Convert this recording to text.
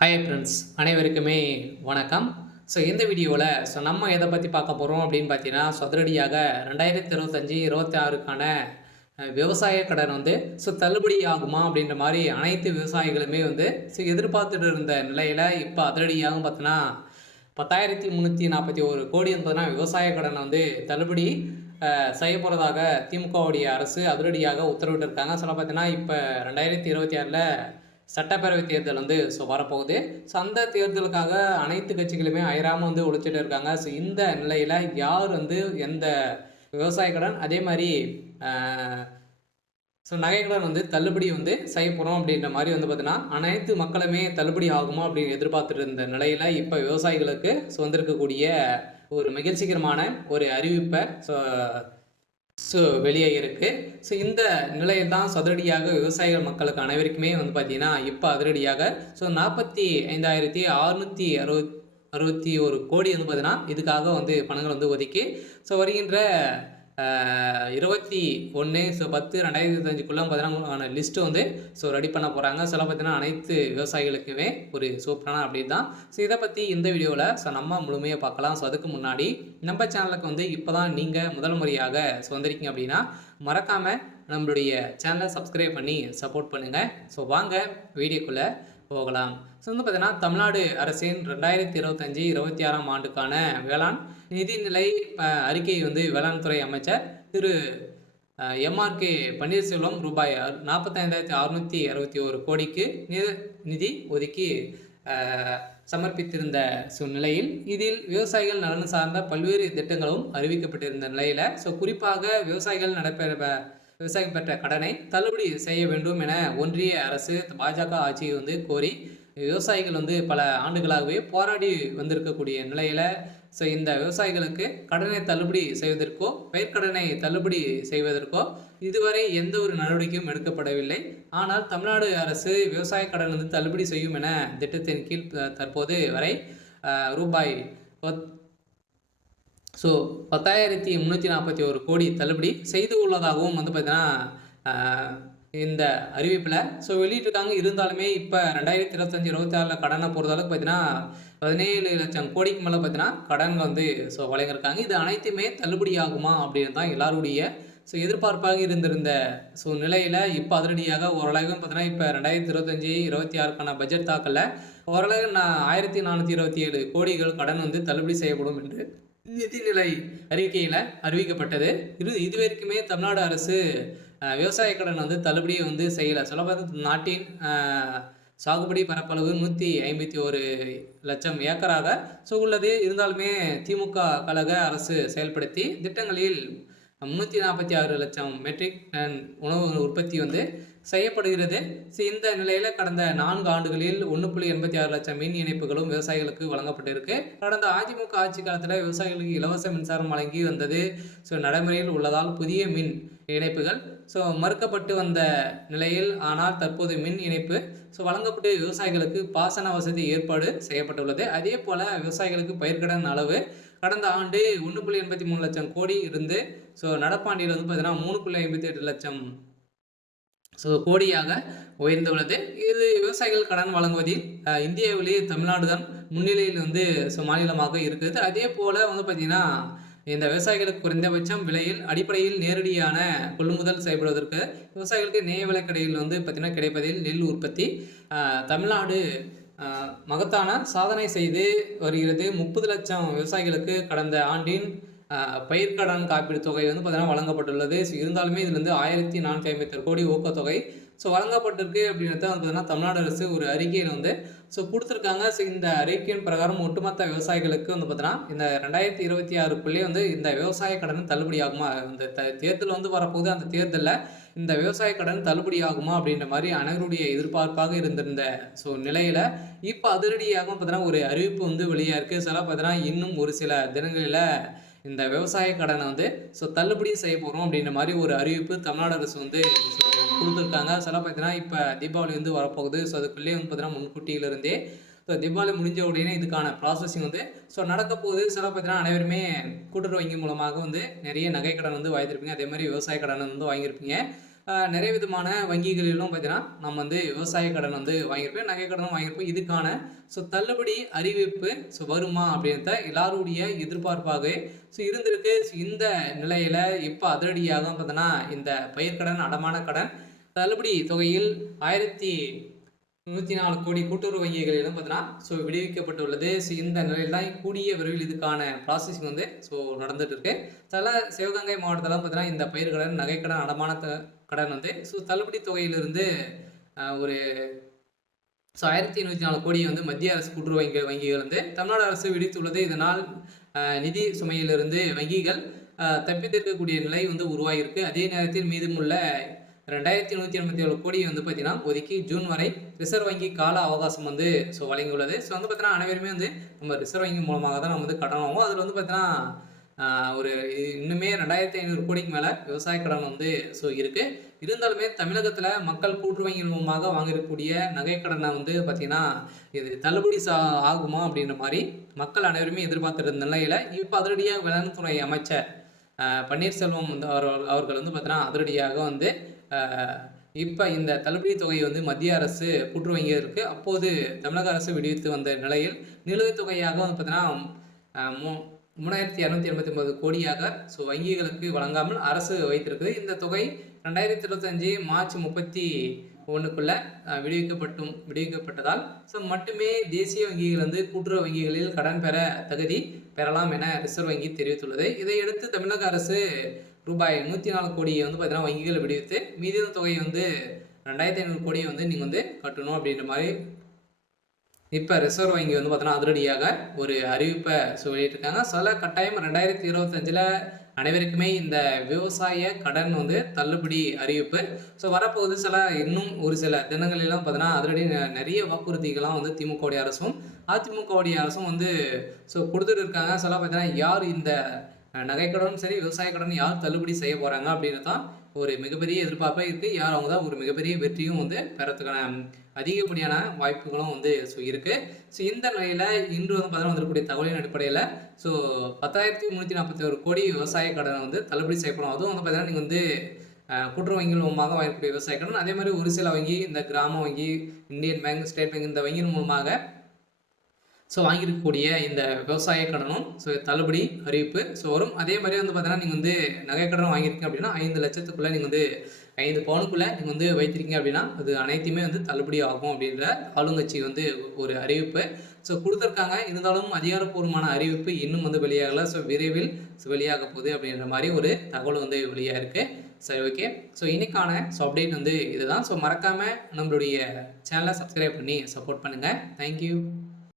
Hi friends, அனைவருக்குமே வணக்கம். இந்த வீடியோவில் நம்ம எதை பற்றி பார்க்க போகிறோம் அப்படின்னு பார்த்தீங்கன்னா, அதிரடியாக 2025, 26க்கான விவசாய கடன் தள்ளுபடி ஆகுமா அப்படின்ற மாதிரி அனைத்து விவசாயிகளுமே எதிர்பார்த்துட்டு இருந்த நிலையில் இப்போ அதிரடியாக பார்த்தீங்கன்னா 10,341 கோடி விவசாய கடனை தள்ளுபடி செய்ய போகிறதாக திமுகவுடைய அரசு அதிரடியாக உத்தரவிட்டிருக்காங்க. பார்த்தீங்கன்னா இப்போ 2026ல் சட்டப்பேரவை தேர்தல் வரப்போகுது. அந்த தேர்தலுக்காக அனைத்து கட்சிகளுமே அயராமல் உழைச்சிட்டு இருக்காங்க. இந்த நிலையில் யார் எந்த விவசாய கடன் அதே மாதிரி நகை கடன் தள்ளுபடி செய்ய போகிறோம் அப்படின்ற மாதிரி பார்த்தீங்கன்னா அனைத்து மக்களுமே தள்ளுபடி ஆகுமா அப்படின்னு எதிர்பார்த்துட்டு இருந்த நிலையில் இப்போ விவசாயிகளுக்கு வந்திருக்கக்கூடிய ஒரு மகிழ்ச்சிகரமான ஒரு அறிவிப்பை வெளியே இருக்குது. இந்த நிலையில் தான் அதிரடியாக விவசாயிகள் மக்களுக்கு அனைவருக்குமே பார்த்தீங்கன்னா இப்போ அதிரடியாக 45,661 கோடி பார்த்தீங்கன்னா இதுக்காக பணங்கள் ஒதுக்கி வருகின்ற 21/10/2025க்குள்ள பார்த்தீங்கன்னா லிஸ்ட்டு ரெடி பண்ண போகிறாங்க. பார்த்தீங்கன்னா அனைத்து விவசாயிகளுக்குமே ஒரு சூப்பரான அப்டேட் தான். இதை பற்றி இந்த வீடியோவில் நம்ம முழுமையாக பார்க்கலாம். அதுக்கு முன்னாடி நம்ம சேனலுக்கு இப்போ தான் நீங்கள் முதல் முறையாக வந்திருக்கீங்க அப்படின்னா மறக்காமல் நம்மளுடைய சேனலை சப்ஸ்கிரைப் பண்ணி சப்போர்ட் பண்ணுங்கள். வாங்க வீடியோக்குள்ளே போகலாம். பார்த்தீங்கன்னா தமிழ்நாடு அரசின் 2025-26ஆம் ஆண்டுக்கான வேளாண் நிதிநிலை அறிக்கை வேளாண் துறை அமைச்சர் திரு MRK பன்னீர்செல்வம் ரூபாய் 45,661 கோடிக்கு நிதி ஒதுக்கி சமர்ப்பித்திருந்த நிலையில் இதில் விவசாயிகள் நலன் சார்ந்த பல்வேறு திட்டங்களும் அறிவிக்கப்பட்டிருந்த நிலையில் குறிப்பாக விவசாயம் பெற்ற கடனை தள்ளுபடி செய்ய வேண்டும் என ஒன்றிய அரசு பாஜக ஆட்சியை கோரி விவசாயிகள் பல ஆண்டுகளாகவே போராடி வந்திருக்கக்கூடிய நிலையில் இந்த விவசாயிகளுக்கு கடனை தள்ளுபடி செய்வதற்கோ பயிர்க்கடனை தள்ளுபடி செய்வதற்கோ இதுவரை எந்த ஒரு நடவடிக்கையும் எடுக்கப்படவில்லை. ஆனால் தமிழ்நாடு அரசு விவசாய கடன் தள்ளுபடி செய்யும் என திட்டத்தின் கீழ் தற்போது வரை ரூபாய் 10,341 கோடி தள்ளுபடி செய்து உள்ளதாகவும் பார்த்தீங்கன்னா இந்த அறிவிப்பில் வெளியிட்டிருக்காங்க. இருந்தாலுமே இப்போ 2025-26 கடனை பொறுத்தளவுக்கு பார்த்தீங்கன்னா 17 லட்சம் கோடிக்கு மேலே பார்த்தீங்கன்னா கடன் வழங்கியிருக்காங்க. இது அனைத்துமே தள்ளுபடி ஆகுமா அப்படின்னு தான் எல்லாருடைய எதிர்பார்ப்பாக இருந்திருந்த நிலையில் இப்போ அதிரடியாக ஓரளவு பார்த்தீங்கன்னா இப்போ 2025-26க்கான பட்ஜெட் தாக்கல ஓரளவு 1,427 கோடிகள் கடன் தள்ளுபடி செய்யப்படும் என்று நிதிநிலை அறிக்கையில் அறிவிக்கப்பட்டது. இதுவரைக்குமே தமிழ்நாடு அரசு விவசாய கடன் தள்ளுபடியை செய்யலை. சொல்லப்போது நாட்டின் சாகுபடி பரப்பளவு 151 லட்சம் ஏக்கராக உள்ளது. இருந்தாலுமே திமுக கழக அரசு செயல்படுத்தி திட்டங்களில் 346 லட்சம் மெட்ரிக் டன் உணவு உற்பத்தி செய்யப்படுகிறது. இந்த நிலையில் கடந்த 4 ஆண்டுகளில் 1.86 லட்சம் மின் இணைப்புகளும் விவசாயிகளுக்கு வழங்கப்பட்டிருக்கு. கடந்த அதிமுக ஆட்சி காலத்தில் விவசாயிகளுக்கு இலவச மின்சாரம் வழங்கி வந்தது நடைமுறையில் உள்ளதால் புதிய மின் இணைப்புகள் மறுக்கப்பட்டு வந்த நிலையில் ஆனால் தற்போது மின் இணைப்பு வழங்கப்பட்டு விவசாயிகளுக்கு பாசன வசதி ஏற்பாடு செய்யப்பட்டுள்ளது. அதே போல் விவசாயிகளுக்கு பயிர்க்கடன் அளவு கடந்த ஆண்டு 1.83 லட்சம் கோடி இருந்து நடப்பாண்டில் பார்த்தீங்கன்னா 3.58 லட்சம் கோடியாக உயர்ந்துள்ளது. இது விவசாயிகள் கடன் வழங்குவதில் இந்தியாவிலேயே தமிழ்நாடு தான் முன்னிலையில் மாநிலமாக இருக்குது. அதே போல் பார்த்தீங்கன்னா இந்த விவசாயிகளுக்கு குறைந்தபட்சம் விலையில் அடிப்படையில் நேரடியான கொள்முதல் செய்யப்படுவதற்கு விவசாயிகளுக்கு நேய விலைக்கடையில் பார்த்தீங்கன்னா கிடைப்பதில் நெல் உற்பத்தி தமிழ்நாடு மகத்தான சாதனை செய்து வருகிறது. 30 லட்சம் விவசாயிகளுக்கு கடந்த ஆண்டின் பயிர்க்கடன் காப்பீடு தொகை பார்த்தீங்கன்னா வழங்கப்பட்டுள்ளது. இருந்தாலுமே இதில் 1,457 கோடி ஊக்கத்தொகை வழங்கப்பட்டிருக்கு அப்படின்றத பார்த்தீங்கன்னா தமிழ்நாடு அரசு ஒரு அறிக்கையில் கொடுத்துருக்காங்க. இந்த அறிக்கையின் பிரகாரம் ஒட்டுமொத்த விவசாயிகளுக்கு பார்த்தீங்கன்னா இந்த 2026க்குள்ளே இந்த விவசாய கடன் தள்ளுபடி ஆகுமா, இந்த தேர்தல் வரப்போகுது. அந்த தேர்தலில் இந்த விவசாய கடன் தள்ளுபடி ஆகுமா அப்படின்ற மாதிரி அனைவருடைய எதிர்பார்ப்பாக இருந்திருந்த நிலையில் இப்போ அதிரடியாக பார்த்தீங்கன்னா ஒரு அறிவிப்பு வெளியாக இருக்குது. பார்த்தீங்கன்னா இன்னும் ஒரு சில தினங்களில் இந்த விவசாய கடனை தள்ளுபடி செய்ய போகிறோம் அப்படின்ற மாதிரி ஒரு அறிவிப்பு தமிழ்நாடு அரசு கொடுத்துருக்காங்க. பார்த்தீங்கன்னா இப்போ தீபாவளி வரப்போகுது. அதுக்குள்ளேயே பார்த்தீங்கன்னா முன்கூட்டியிலிருந்தே தீபாவளி முடிஞ்ச உடனே இதுக்கான ப்ராசஸிங் நடக்க போகுது. பார்த்தீங்கன்னா அனைவருமே கூட்டுறவு வங்கி மூலமாக நிறைய நகை கடன் வாங்கியிருப்பீங்க. அதே மாதிரி விவசாய கடன் வாங்கியிருப்பீங்க. நிறைய விதமான வங்கிகளிலும் பார்த்தீங்கன்னா நம்ம வந்து விவசாய கடன் வந்து வாங்கியிருப்போம், நகை கடனும் வாங்கியிருப்போம். இதுக்கான தள்ளுபடி அறிவிப்பு வருமா அப்படின்றத எல்லாருடைய எதிர்பார்ப்பாகவே இருந்திருக்கு. இந்த நிலையில இப்போ அதிரடியாக பார்த்தீங்கன்னா இந்த பயிர்க்கடன், அடமான கடன் தள்ளுபடி தொகையில் 1104 கோடி கூட்டுறவு வங்கிகளிலும் பார்த்தீங்கன்னா விடுவிக்கப்பட்டுள்ளது. இந்த நிலையில் தான் கூடிய விரைவில் இதுக்கான ப்ராசஸிங் வந்து நடந்துட்டு இருக்கு. சிவகங்கை மாவட்டத்தில் பார்த்தீங்கன்னா இந்த பயிர்க்கடன், நகைக்கடன், அடமான கடன் வந்து தள்ளுபடி தொகையிலிருந்து ஒரு 1104 கோடி வந்து மத்திய அரசு கூட்டுறவு வங்கிகள் வந்து தமிழ்நாடு அரசு விடுத்துள்ளது. இதனால் நிதி சுமையிலிருந்து வங்கிகள் தப்பித்திருக்கக்கூடிய நிலை வந்து உருவாகியிருக்கு. அதே நேரத்தில் மீதமுள்ள 2187 கோடி வந்து பார்த்தீங்கன்னா ஒதுக்கி ஜூன் வரை ரிசர்வ் வங்கி கால அவகாசம் வந்து வழங்கியுள்ளது. வந்து பார்த்தீங்கன்னா அனைவருமே வந்து நம்ம ரிசர்வ் வங்கி மூலமாக தான் நம்ம வந்து கடன் வாங்குவோம். அதில் வந்து பார்த்தீங்கன்னா ஒரு இன்னுமே 2500 கோடிக்கு மேலே விவசாய கடன் வந்து இருக்கு. இருந்தாலுமே தமிழகத்தில் மக்கள் கூட்டுறவு வங்கிகள் மூலமாக வாங்கக்கூடிய நகை கடனை வந்து பார்த்தீங்கன்னா இது தள்ளுபடி ஆகுமா அப்படின்ற மாதிரி மக்கள் அனைவருமே எதிர்பார்த்திருந்த நிலையில் இப்போ அதிரடியாக வேளாண் துறை அமைச்சர் பன்னீர்செல்வம் வந்து அவர்கள் வந்து பார்த்தீங்கன்னா அதிரடியாக வந்து இப்போ இந்த தள்ளுபடி தொகையை வந்து மத்திய அரசு கூட்டுறவு வங்கியிற்கு அப்போது தமிழக அரசு விடுவித்து வந்த நிலையில் நிலுவைத் தொகையாக வந்து பார்த்தீங்கன்னா 3289 கோடியாக வங்கிகளுக்கு வழங்காமல் அரசு வைத்திருக்குது. இந்த தொகை 2025 மார்ச் 31க்குள்ள விடுவிக்கப்பட்டதால் மட்டுமே தேசிய வங்கிகள் வந்து கூட்டுறவு வங்கிகளில் கடன் பெற தகுதி பெறலாம் என ரிசர்வ் வங்கி தெரிவித்துள்ளது. இதையடுத்து தமிழக அரசு ரூபாய் 104 கோடியை வந்து பார்த்தீங்கன்னா வங்கிகளை விடுவித்து மீதியான தொகையை வந்து 2500 கோடியை வந்து நீங்கள் வந்து கட்டணும் அப்படின்ற மாதிரி இப்போ ரிசர்வ் வங்கி வந்து பார்த்தீங்கன்னா அதிரடியாக ஒரு அறிவிப்பை வெளியிட்டிருக்காங்க. கட்டாயம் 2025 அனைவருக்குமே இந்த விவசாய கடன் வந்து தள்ளுபடி அறிவிப்பு வரப்போகுது. இன்னும் ஒரு சில தினங்களெல்லாம் பார்த்தீங்கன்னா அதிரடி நிறைய வாக்குறுதிகள்லாம் வந்து திமுகவுடைய அரசும் அதிமுகவுடைய அரசும் வந்து கொடுத்துட்டு இருக்காங்க. பார்த்தீங்கன்னா யார் இந்த நகைக்கடனும் சரி விவசாய கடன் யார் தள்ளுபடி செய்ய போகிறாங்க அப்படின்னு தான் ஒரு மிகப்பெரிய எதிர்பார்ப்பாக இருக்குது. யார் அவங்க தான் ஒரு மிகப்பெரிய வெற்றியும் வந்து பெறத்துக்கான அதிகப்படியான வாய்ப்புகளும் வந்து இருக்குது. இந்த நிலையில் இன்று வந்து பார்த்தீங்கன்னா வந்திருக்கக்கூடிய தகவலின் அடிப்படையில் 10,341 கோடி விவசாய கடனை வந்து தள்ளுபடி செய்யப்படும். அதுவும் வந்து பார்த்தீங்கன்னா நீங்கள் வந்து கூட்டுறவு வங்கிகள் மூலமாக வாங்கக்கூடிய விவசாய கடன், அதே மாதிரி ஒரு சில வங்கி இந்த கிராம வங்கி, இந்தியன் பேங்க், ஸ்டேட் பேங்க் இந்த வங்கியின் மூலமாக வாங்கியிருக்கக்கூடிய இந்த விவசாய கடனும் தள்ளுபடி அறிவிப்பு வரும். அதே மாதிரி வந்து பார்த்தீங்கன்னா நீங்கள் வந்து நகைக்கடன் வாங்கியிருக்கீங்க அப்படின்னா 5 லட்சத்துக்குள்ளே நீங்கள் வந்து 5 பவுனுக்குள்ளே நீங்கள் வந்து வைத்திருக்கீங்க அப்படின்னா அது அனைத்துமே வந்து தள்ளுபடி ஆகும் அப்படின்ற ஆளுங்கட்சி வந்து ஒரு அறிவிப்பு கொடுத்துருக்காங்க. இருந்தாலும் அதிகாரப்பூர்வமான அறிவிப்பு இன்னும் வந்து வெளியாகலை. விரைவில் வெளியாக போகுது அப்படின்ற மாதிரி ஒரு தகவல் வந்து வெளியாக இருக்குது. சரி, ஓகே. இன்னைக்கான அப்டேட் வந்து இதுதான். மறக்காமல் நம்மளுடைய சேனலை சப்ஸ்கிரைப் பண்ணி சப்போர்ட் பண்ணுங்கள். தேங்க்யூ.